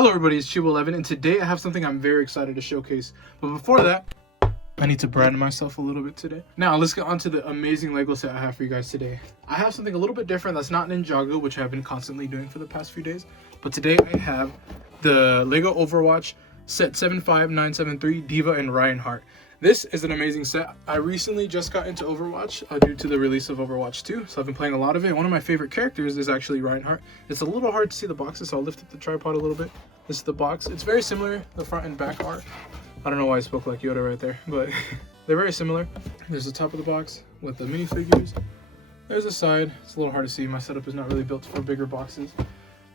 Hello everybody, it's Chibo11, and today I have something I'm very excited to showcase. But before that, I need to brand myself a little bit today. Now, let's get on to the amazing Lego set I have for you guys today. I have something a little bit different that's not Ninjago, which I've been constantly doing for the past few days. But today I have the Lego Overwatch set 75973 D.Va and Reinhardt. This is an amazing set. I recently just got into Overwatch due to the release of Overwatch 2, so I've been playing a lot of it. One of my favorite characters is actually Reinhardt. It's a little hard to see the boxes, so I'll lift up the tripod a little bit. This is the box. It's very similar, the front and back are. I don't know why I spoke like Yoda right there, but they're very similar. There's the top of the box with the minifigures. There's the side. It's a little hard to see. My setup is not really built for bigger boxes.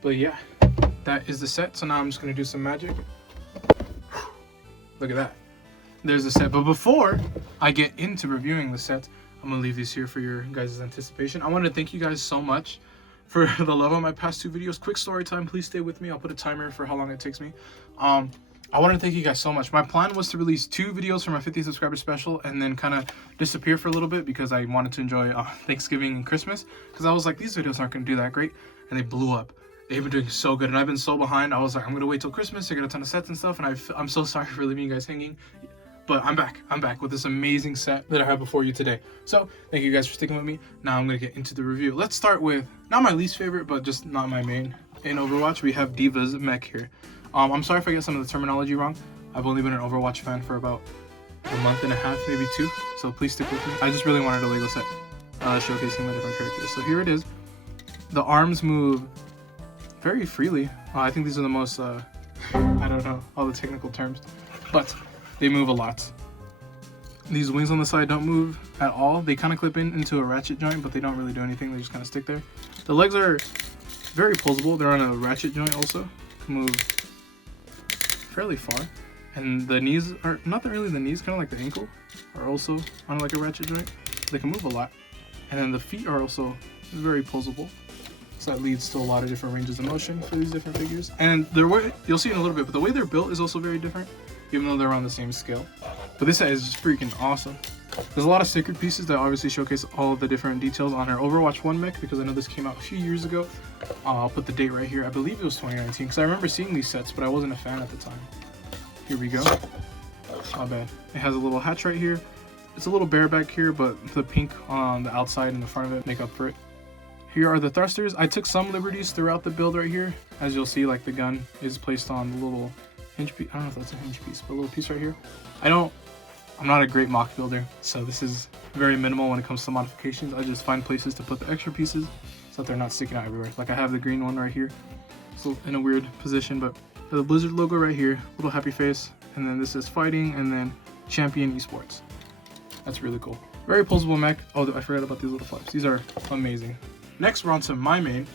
But yeah, that is the set. So now I'm just going to do some magic. Look at that. There's the set. But before I get into reviewing the set, I'm going to leave these here for your guys' anticipation. I want to thank you guys so much for the love on my past two videos. Quick story time. Please stay with me. I'll put a timer for how long it takes me. I want to thank you guys so much. My plan was to release 2 videos for my 50 subscriber special and then kind of disappear for a little bit because I wanted to enjoy Thanksgiving and Christmas, because I was like, these videos aren't going to do that great, and they blew up. They've been doing so good, and I've been so behind. I was like, I'm going to wait till Christmas to get a ton of sets and stuff, and I'm so sorry for leaving you guys hanging. But I'm back with this amazing set that I have before you today. So thank you guys for sticking with me. Now I'm going to get into the review. Let's start with, not my least favorite, but just not my main. In Overwatch, we have D.Va's mech here. I'm sorry if I get some of the terminology wrong. I've only been an Overwatch fan for about a month and a half, maybe 2. So please stick with me. I just really wanted a Lego set showcasing the different characters. So here it is. The arms move very freely. I think these are the most, I don't know all the technical terms, but they move a lot. These wings on the side don't move at all. They kind of clip into a ratchet joint, but they don't really do anything. They just kind of stick there. The legs are very posable. They're on a ratchet joint also. Move fairly far. And the knees are not really the knees, kind of like the ankle, are also on like a ratchet joint. They can move a lot. And then the feet are also very posable. So that leads to a lot of different ranges of motion for these different figures. And their way, you'll see in a little bit, but the way they're built is also very different, even though they're on the same scale. But this set is just freaking awesome. There's a lot of sacred pieces that obviously showcase all the different details on her Overwatch 1 mech, because I know this came out a few years ago. I'll put the date right here. I believe it was 2019, because I remember seeing these sets, but I wasn't a fan at the time. Here we go. Not bad. It has a little hatch right here. It's a little bare back here, but the pink on the outside and the front of it make up for it. Here are the thrusters. I took some liberties throughout the build right here. As you'll see, like the gun is placed on the little hinge piece. I don't know if that's a hinge piece, but a little piece right here. I'm not a great mock builder, so this is very minimal when it comes to modifications. I just find places to put the extra pieces so that they're not sticking out everywhere. Like I have the green one right here. So in a weird position, but the Blizzard logo right here, little happy face, and then this is fighting, and then champion esports. That's really cool. Very posable mech. Oh, I forgot about these little flaps. These are amazing. Next, we're on to my main,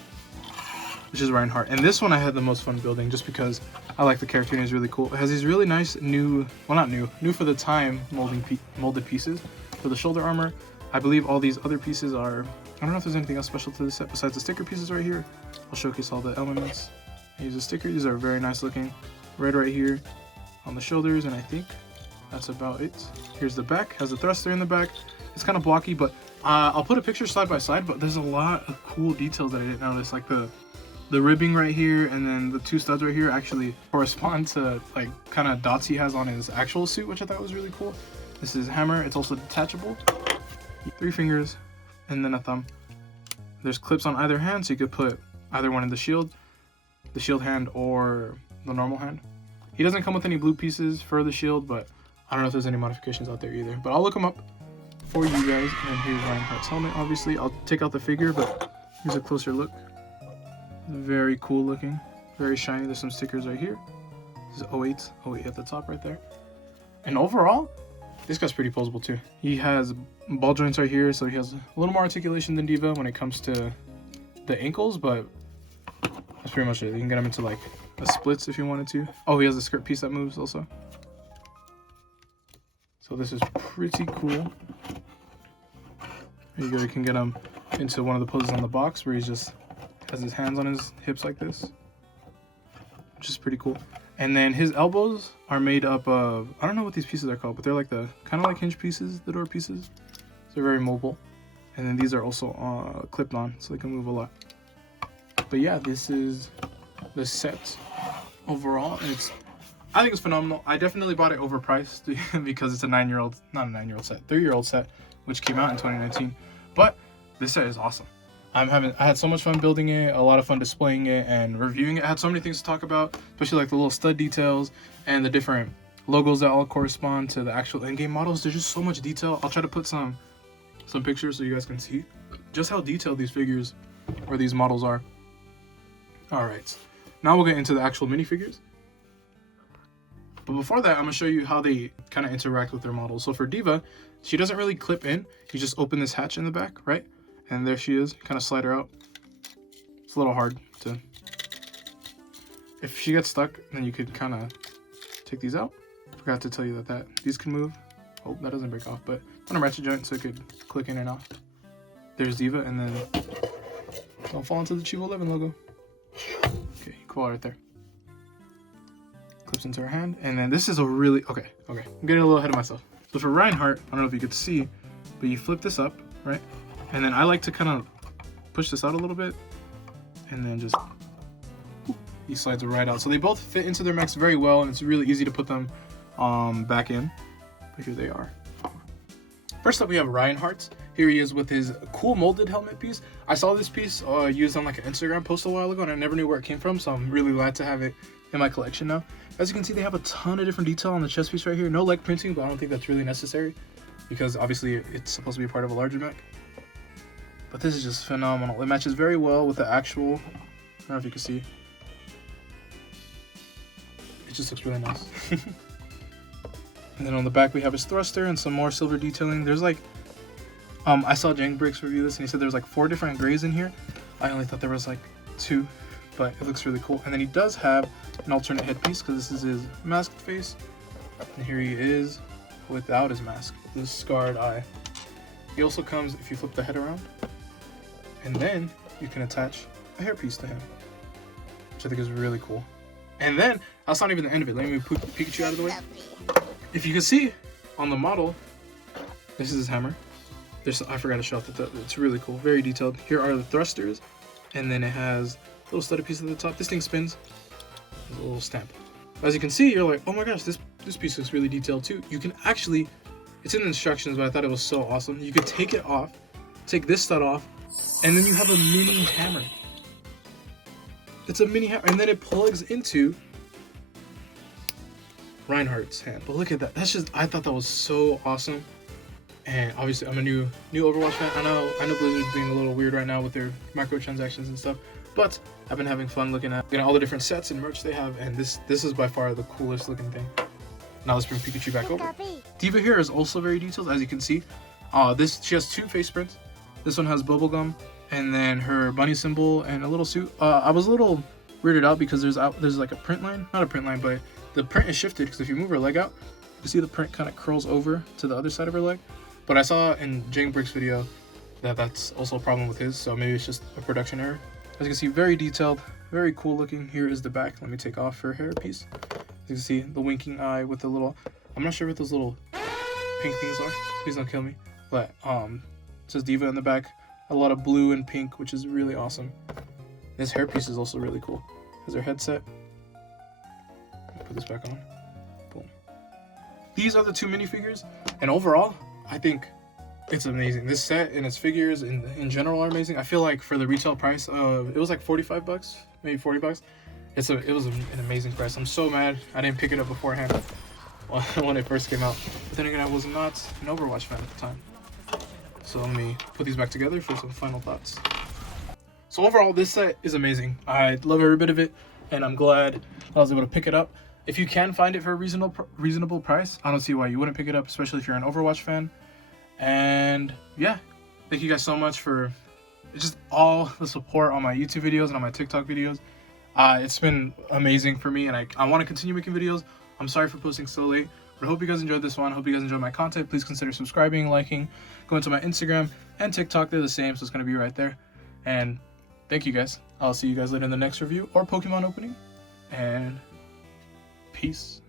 which is Reinhardt. And this one I had the most fun building just because I like the character and he's really cool. It has these really nice new, well not new for the time molded pieces for the shoulder armor. I believe all these other pieces are, I don't know if there's anything else special to this set besides the sticker pieces right here. I'll showcase all the elements. I use a sticker. These are very nice looking. Red right here on the shoulders, and I think that's about it. Here's the back. Has a thruster in the back. It's kind of blocky, but I'll put a picture side by side, but there's a lot of cool details that I didn't notice, like the ribbing right here, and then the 2 studs right here actually correspond to like kind of dots he has on his actual suit, which I thought was really cool. This is hammer. It's also detachable. 3 fingers and then a thumb. There's clips on either hand, so you could put either one in the shield hand or the normal hand. He doesn't come with any blue pieces for the shield, but I don't know if there's any modifications out there either, but I'll look them up for you guys. And here's Reinhardt's helmet. Obviously I'll take out the figure, but here's a closer look. Very cool looking, very shiny. There's some stickers right here. This is 08 at the top right there. And overall, this guy's pretty posable too. He has ball joints right here, so he has a little more articulation than D.Va when it comes to the ankles, but that's pretty much it. You can get him into like a splits if you wanted to. Oh, he has a skirt piece that moves also. So this is pretty cool. There you go. You can get him into one of the poses on the box where he's just has his hands on his hips like this, which is pretty cool. And then his elbows are made up of, I don't know what these pieces are called, but they're like the kind of like hinge pieces, the door pieces. So they're very mobile. And then these are also clipped on, so they can move a lot. But yeah, this is the set overall, and I think it's phenomenal. I definitely bought it overpriced because it's a 9-year-old, not a 9-year-old set, 3-year-old set, which came out in 2019. But this set is awesome. I had so much fun building it, a lot of fun displaying it and reviewing it. I had so many things to talk about, especially like the little stud details and the different logos that all correspond to the actual in-game models. There's just so much detail. I'll try to put some pictures so you guys can see just how detailed these figures or these models are. All right, now we'll get into the actual minifigures. But before that, I'm gonna show you how they kind of interact with their models. So for D.Va, she doesn't really clip in. You just open this hatch in the back, right? And there she is, kind of slide her out. It's a little hard to, if she gets stuck, then you could kind of take these out. Forgot to tell you that these can move. Oh, that doesn't break off, but on a ratchet joint so it could click in and off. There's D.Va, and then don't fall into the Chivo 11 logo. Okay, cool right there. Clips into her hand, and then this is a really, okay, I'm getting a little ahead of myself. So for Reinhardt, I don't know if you could see, but you flip this up, right? And then I like to kind of push this out a little bit, and then just, he slides it right out. So they both fit into their mechs very well, and it's really easy to put them back in. But here they are. First up, we have Reinhardt. Here he is with his cool molded helmet piece. I saw this piece used on like an Instagram post a while ago, and I never knew where it came from, so I'm really glad to have it in my collection now. As you can see, they have a ton of different detail on the chest piece right here. No leg printing, but I don't think that's really necessary because obviously it's supposed to be part of a larger mech. But this is just phenomenal. It matches very well with the actual, I don't know if you can see. It just looks really nice. And then on the back we have his thruster and some more silver detailing. There's like, I saw Bricks review this and he said there's like 4 different grays in here. I only thought there was like 2, but it looks really cool. And then he does have an alternate headpiece because this is his masked face. And here he is without his mask, with his scarred eye. He also comes, if you flip the head around, and then you can attach a hairpiece to him, which I think is really cool. And then, that's not even the end of it. Let me move Pikachu out of the way. If you can see on the model, this is his hammer. I forgot to show off it's really cool, very detailed. Here are the thrusters, and then it has a little studded piece at the top. This thing spins. There's a little stamp. As you can see, you're like, oh my gosh, this piece looks really detailed too. You can actually, it's in the instructions, but I thought it was so awesome. You could take it off, take this stud off, and then you have a mini hammer. It's a mini hammer, and then it plugs into Reinhardt's hand. But look at that. That's just, I thought that was so awesome. And obviously, I'm a new Overwatch fan. I know Blizzard's being a little weird right now with their microtransactions and stuff, but I've been having fun looking at all the different sets and merch they have, and this is by far the coolest looking thing. Now let's bring Pikachu back over. D.Va here is also very detailed, as you can see. She has 2 face prints. This one has bubblegum, and then her bunny symbol and a little suit. I was a little weirded out because there's like a print line, not a print line, but the print is shifted because if you move her leg out, you see the print kind of curls over to the other side of her leg. But I saw in Brick's video that that's also a problem with his, so maybe it's just a production error. As you can see, very detailed, very cool looking. Here is the back. Let me take off her hair piece. As you can see, the winking eye with the little, I'm not sure what those little pink things are. Please don't kill me. But it says D.Va in the back. A lot of blue and pink, which is really awesome. This hairpiece is also really cool. Has her headset. Put this back on. Boom. These are the 2 minifigures, and overall, I think it's amazing. This set and its figures in general are amazing. I feel like for the retail price of, it was like 45 bucks, maybe 40 bucks. It was an amazing price. I'm so mad I didn't pick it up beforehand when it first came out. But then again, I was not an Overwatch fan at the time. So let me put these back together for some final thoughts. So overall, this set is amazing. I love every bit of it, and I'm glad I was able to pick it up. If you can find it for a reasonable price, I don't see why you wouldn't pick it up, especially if you're an Overwatch fan. And yeah, thank you guys so much for just all the support on my YouTube videos and on my TikTok videos. It's been amazing for me, and I want to continue making videos. I'm sorry for posting so late, but I hope you guys enjoyed this one. I hope you guys enjoyed my content. Please consider subscribing, liking, going to my Instagram and TikTok. They're the same, so it's going to be right there. And thank you guys. I'll see you guys later in the next review or Pokemon opening. And peace.